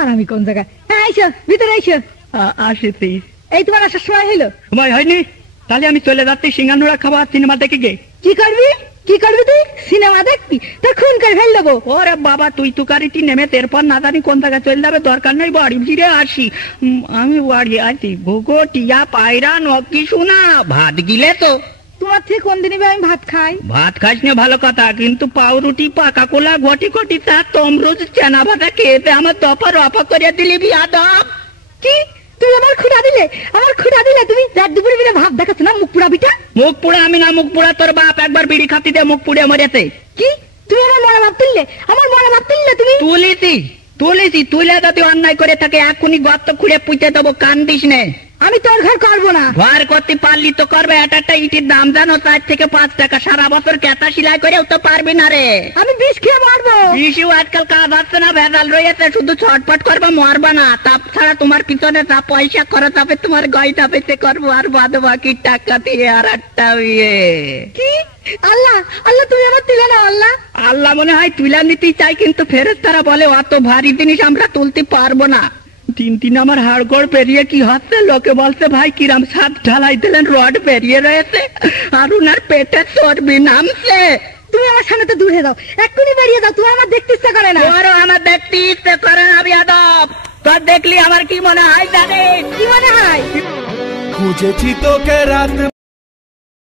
আর আমি কোন জায়গায়? হ্যাঁ আইসো, ভিতরে আইসো। আসিছি। এই তোমার আসার সময় হইলো? সময় হয়নি, তাহলে আমি চলে যাচ্ছি সিঙ্গানুরা খাওয়া, সিনেমা দেখে গে। কি করবি? কি করবি তুই? সিনেমা দেখবি? তোর খুন করে ফেল দেবো। ওরে বাবা, তুই তুকারিটি নেমে এরপর না জানি কোন জায়গায় চলে যাবে, দরকার নেই, বাড়ি ফিরে আসি। আমি বাড়ি আসি। ভোগো টিয়া পায়রা নকি শোনা ভাত গিলে তো। তোমার থেকে কোন দিনই আমি ভাত খাই? ভাত খাস না ভালো কথা, কিন্তু পাউরুটি পাকা কোলা ঘটি ঘটি চা তমরোজ চেনা ভাতা খেতে আমার দফা রফা করে দিলি বিয়াদব। কি তুই আমার খুঁড়া দিলে? আমার খুঁড়া দিলে তুমি? রাত দুপুরে মিলে ভাব দেখাচ্ছ না, মুখ পুড়া বিটা। মুখ পুড়া আমি না, মুখ পুড়া তোর বাপ। একবার বিড়ি খাতি দিয়ে মুখ পুড়ে মরেছে। কি তুমি আমার মরা ভাব তুললে? আমার মরা ভাব তুললে তুমি? তুলেছি তুলে যদি অন্যায় করে থাকে এখনই গর্ত খুঁড়ে পুঁতে দেবো, কান্দিস নে। আমি তোর ঘর করবো না। ঘর করতে পারলি তো করবে, একটা ইটির দাম জানো 4 থেকে 5 টাকা, সারা বছর কেতা সেলাই করেও তো পারবি না রে। আমি বিষ খেয়ে মারবো। বিষও আজকাল কাজ হচ্ছে না, ভেজাল রয়েছে, শুধু ছটপট করবা, মরবা না। তাপ ছাড়া তোমার পিছনে যা পয়সা খরচ হবে তোমার গয়না পেতে করবো, আর বাদ বাকি টাকা দিয়ে আর একটা ইয়ে। কি আল্লাহ আল্লাহ তুমি আমার তুলে নাও। আল্লাহ আল্লাহ মনে হয় তুলে নিতে চাই, কিন্তু ফেরেশতারা বলে অত ভারী জিনিস আমরা তুলতে পারবো না। তিন আমার হাড়গোড় পেরিয়ে কি হচ্ছে, লোকে বলছে ভাই কিরাম সাত ঢালাই দিলেন, রড পেরিয়ে রয়েছে আর উনার পেটে চর্বি নামছে। তুমি আমার সামনে তো দূরে যাও, এক্ষুনি বেরিয়ে যাও। তুমি আমার দেখতে ইচ্ছা করে না। ওরও আমার দেখতে ইচ্ছে করে না বিয়াদব। তোর দেখলি আমার কি মনে হয় জানিস? কি মনে হয়? খুঁজেছি তোকে রাত